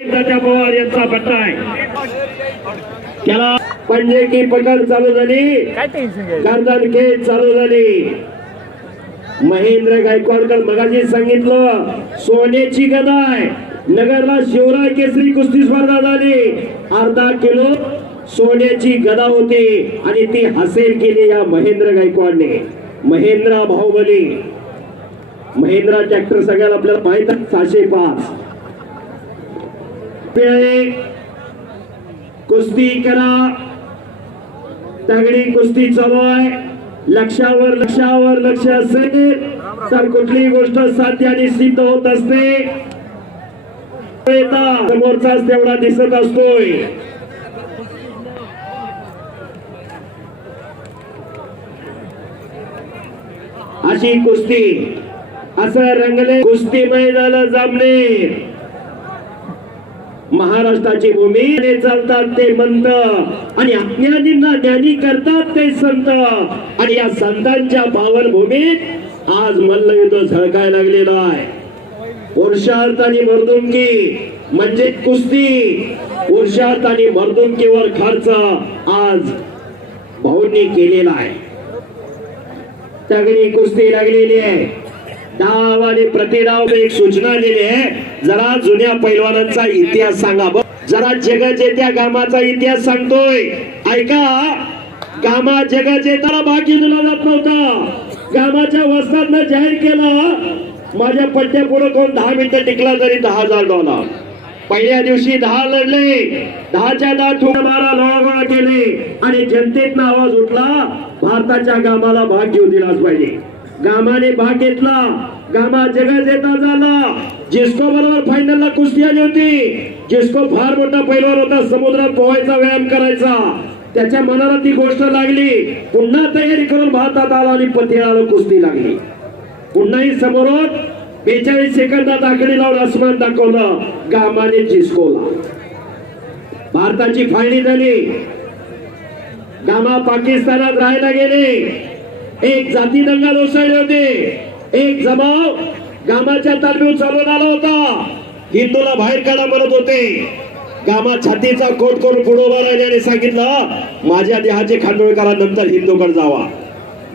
तात्या पवार यांचा पट्टा आहे. त्याला की पकड चालू झाली. काय टेन्शन घ्यायचं? गर्दन खेळ चालू झाली. महेंद्र गायकवाडकर मगाशी सांगितलं सोन्याची गदा आहे. नगरला शिवराय केसरी कुस्ती स्पर्धा झाली. अर्धा किलो सोन्याची गदा होती आणि ती हासेल केली या महेंद्र गायकवाडने. महेंद्र बाहुबली महेंद्रा ट्रॅक्टर सगळ्याला आपल्याला माहीत सहाशे पाच. पिळे कुस्ती करा. तगडी कुस्ती चवय लक्षावर लक्षावर लक्ष असेल तर कुठलीही गोष्ट साध्य आणि सिद्ध होत असते. समोरचाच तेवढा दिसत असतोय. अशी कुस्ती असं रंगले कुस्ती मैदान जमणे महाराष्ट्राची भूमी ते चालतात ते मंत. आणि अज्ञानींना ज्ञानी करतात ते संत. आणि या संतांच्या पावन भूमीत आज मल्लयुद्ध झळकायला लागलेलं आहे. पुरुषार्थ आणि मर्दुंकी म्हणजे कुस्ती. पुरुषार्थ आणि मर्दुंकीवर खर्च आज भाऊंनी केलेला आहे. तगडी कुस्ती लागलेली आहे. डाव आणि प्रतिडाव एक सूचना दिली आहे. जरा जुन्या पैलवानांचा इतिहास सांगा बघ जरा जगजेत्या गामाचा इतिहास सांगतोय. ऐका गामा जगजेताला बाकी दिला जात नव्हता. गामाच्या वस्तादनं जाहीर केला. माझ्या पट्ट्या पुढे कोण दहा मिनिटं टिकला तरी दहा हजार डॉलर पहिल्या दिवशी दहा लढले. दहाच्या दहा ठोक मारा लोळागोळा केले. आणि जनतेतनं आवाज उठला भारताच्या गामाला भाग घेऊ दिलाच पाहिजे. गामाने भाग घेतला. गामा जगा जेता झाला. जिस्को बरोबर फायनलला कुस्ती आली होती. जिस्को फार मोठा पैलवान होता. समुद्रात पोहायचा व्यायाम करायचा. त्याच्या मनाला ती गोष्ट लागली. पुन्हा तयारी करून भारतात आला आणि पतिळाला कुस्ती लागली. पुन्हाही समोर बेचाळीस सेकंदात आकडे लावून आसमान दाखवलं. गामाने जिस्कोला. भारताची फाळणी झाली. गामा पाकिस्तानात राहायला गेले. एक जाती दंगा उसळली होते. एक जमाव गामाच्या तालमीवर चालून आला होता. हिंदूला बाहेर काढा म्हणत होते. गामा छातीचा कोट करून पुढे उभा राहिल्याने सांगितलं माझ्या देहाचे खांडोळ नंतर हिंदूकडे जावा.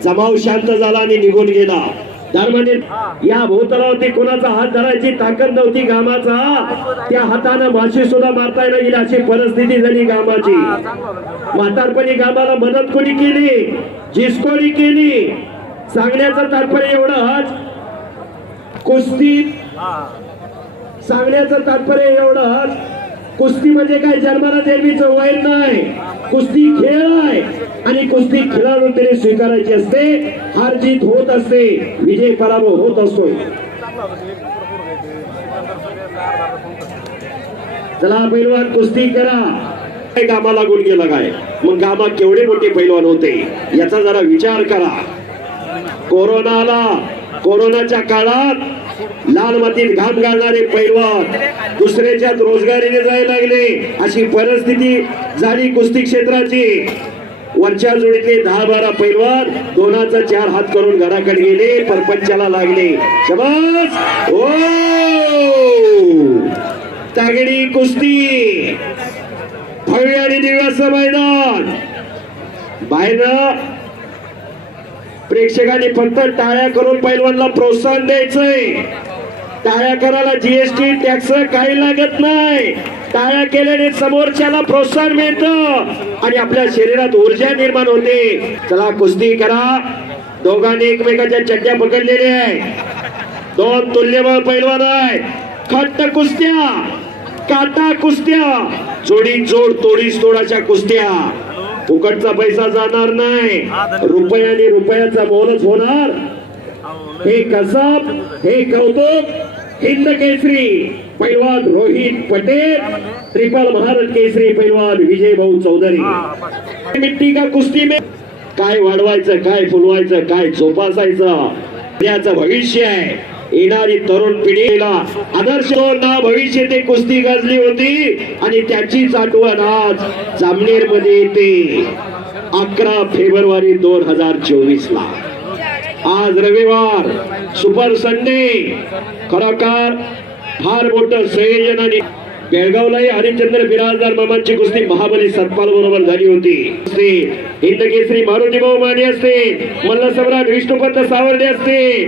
जमाव शांत झाला आणि निघून गेला. धर्माने या भूतलावरती कोणाचा हात धरायची ताकद नव्हती गामाचा. त्या हातानं माशी सुद्धा मारता येईल अशी परिस्थिती झाली गामाची. म्हातारपणी गामाला मदत कोणी केली? जिसकोणी केली? सांगण्याचं तात्पर्य एवढंच कुस्ती. सांगण्याचं तात्पर्य एवढंच कुस्ती म्हणजे काय? जन्माला देवीचं वय नाही. कुस्ती खेळ आहे. आणि कुस्ती खेळाडू तरी स्वीकारायची असते हार जीत होत असते विजय पराभव होत असतो चला पैलवान कुस्ती करा. काय गुण लागून गेला काय? मग गामा केवढे मोठे पैलवान होते? याचा जरा विचार करा. कोरोनाला कोरोनाच्या काळात लाल मातीत घाम घालणारे पैलवान दुसऱ्याच्यात रोजगारीने जायला लागले. अशी परिस्थिती झाली कुस्ती क्षेत्राची. वरच्या जोडीतले दहा बारा पैलवान दोनाचा चार हात करून घराकडे गेले परपंचाला लागले. शबास! ओ तागडी कुस्ती! भव्य आणि दिव्याचं मैदान. बाहेर प्रेक्षकांनी फक्त टाळ्या करून पैलवानला प्रोत्साहन द्यायचंय. टाळ्या करायला जीएसटी टॅक्स काही लागत नाही. टाळ्या केल्याने समोरच्याला प्रोत्साहन मिळतं आणि आपल्या शरीरात ऊर्जा निर्माण होते. चला कुस्ती करा. दोघांनी एकमेकाच्या चड्ड्या पकडलेल्या आहे दोन तुल्यबळ पैलवान आहे खट्ट कुस्त्या. काटा कुस्त्या. जोडी जोड तोडीस तोडाच्या कुस्त्या. फुकटचा पैसा जाणार नाही. रुपयाने रुपयाचा मोलच होणार. हे कसाब हे कौतुक हिंद केसरी पैलवान रोहित पटेल ट्रिपल भारत केसरी पैलवान विजय भाऊ चौधरी मिट्टी का कुस्ती में? काय वाढवायचं काय फुलवायचं काय जोपासायचं? त्याचं भविष्य आहे. येणारी तरुण पिढीला आदर्श ना भविष्य ते कुस्ती गाजली होती आणि त्याचीच आठवण आज जामनेरमध्ये येते. अकरा फेब्रुवारी दोन हजार चोवीस ला आज रविवार सुपर संडे. खरोखर फार मोठं संयोजन आणि बेळगावलाही हरिश्चंद्र बिराजदार मामांची कुस्ती महाबली सतपाल बरोबर झाली होती. कुस्ती हिंद केसरी मारुती भाऊ माने असते. मल्ल सम्राट विष्णुपंत सावरडे असते.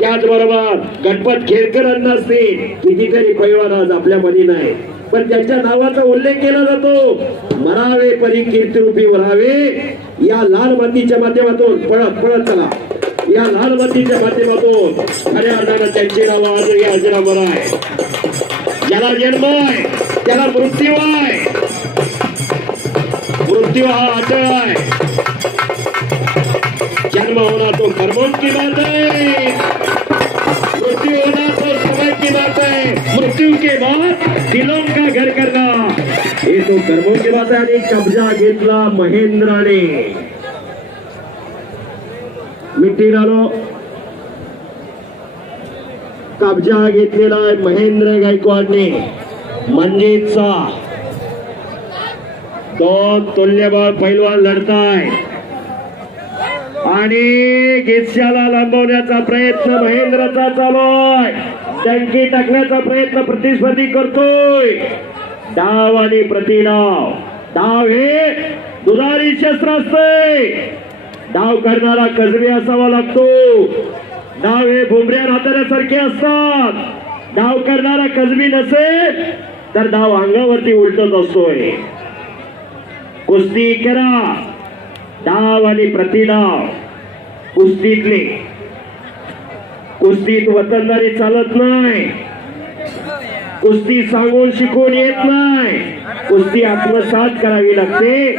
त्याचबरोबर गणपत खेळकरांना असते. कितीतरी पैलवान आज आपल्यामध्ये नाही पण त्यांच्या नावाचा उल्लेख केला जातो. मरावे परी कीर्तिरूपी वरावे या लाल बंदीच्या माध्यमातून पळत पळत चला. या लाल बंदीच्या माध्यमातून खऱ्या अर्थानं त्यांची आज या अजरामर आहे ज्याला जन्म आहे त्याला मृत्यू आहे. मृत्यू हा अटळ आहे. जन्म होना तो कर्मों की बात है। मृत्यु होना तो समय की बात है। मृत्यु के बाद दिलों का घर करना। हे तो कर्मों की बात आहे आणि कब्जा घेतला महेंद्राने। मिट्टी आलो कब्जा घेतलेला आहे महेंद्र गायकवाडने म्हणजेचा दोन तुल्यबळ पैलवान लढताय. आणि गिस्याला लांबवण्याचा प्रयत्न महेंद्रचा चालू आहे टंकी टाकण्याचा प्रयत्न प्रतिस्पर्धी करतोय. डाव आणि प्रतिडाव डाव हे दुधारी शस्त्र असते डाव करणारा कसबी असावा लागतो. डाव हे भुमऱ्या राहण्यासारखे असतात. डाव करणारा कसबी नसेल तर डाव अंगावरती उलटत असतोय. कुस्ती करा. डाव आणि प्रतिडाव कुस्तीतले. कुस्तीत वतनदारी चालत नाही कुस्ती सांगून शिकून येत नाही कुस्ती आत्मसात करावी लागते.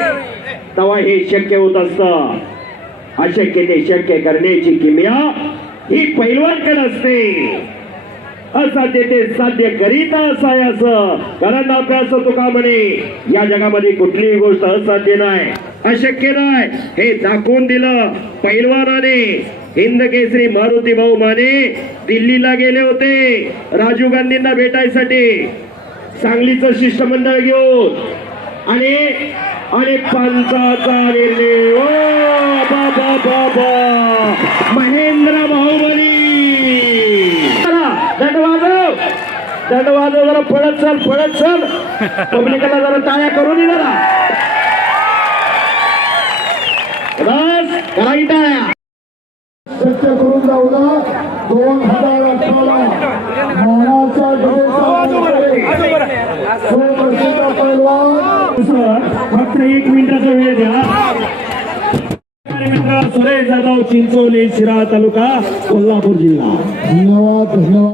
तेव्हा हे शक्य होत असत. अशक्य ते शक्य करण्याची किमया ही पैलवानकडे असते. असाध्य ते साध्य करीत असाय असं. कारण अभ्यास असं तुका म्हणे? या जगामध्ये कुठलीही गोष्ट असाध्य नाही. अशक्य नाही. हे दाखवून दिलं पैलवानाने. हिंद केसरी मारुती भाऊ माने दिल्लीला गेले होते. राजीव गांधींना भेटायसाठी. सांगलीचं शिष्टमंडळ घेऊन. आणि आणि पंचाचा निर्णय. महेंद्र भाऊ चला, दंड वाजव दंड वाजव जरा पळत चल पळत चल. पब्लिकला जरा टाळ्या करून दे जरा. करा की टाळ्या करून लावला दोन हजार पैलवान फक्त एक मिनिटाचा वेळ द्या सुरेश जाधव चिंचोली शिरा तालुका कोल्हापूर जिल्हा. धन्यवाद धन्यवाद.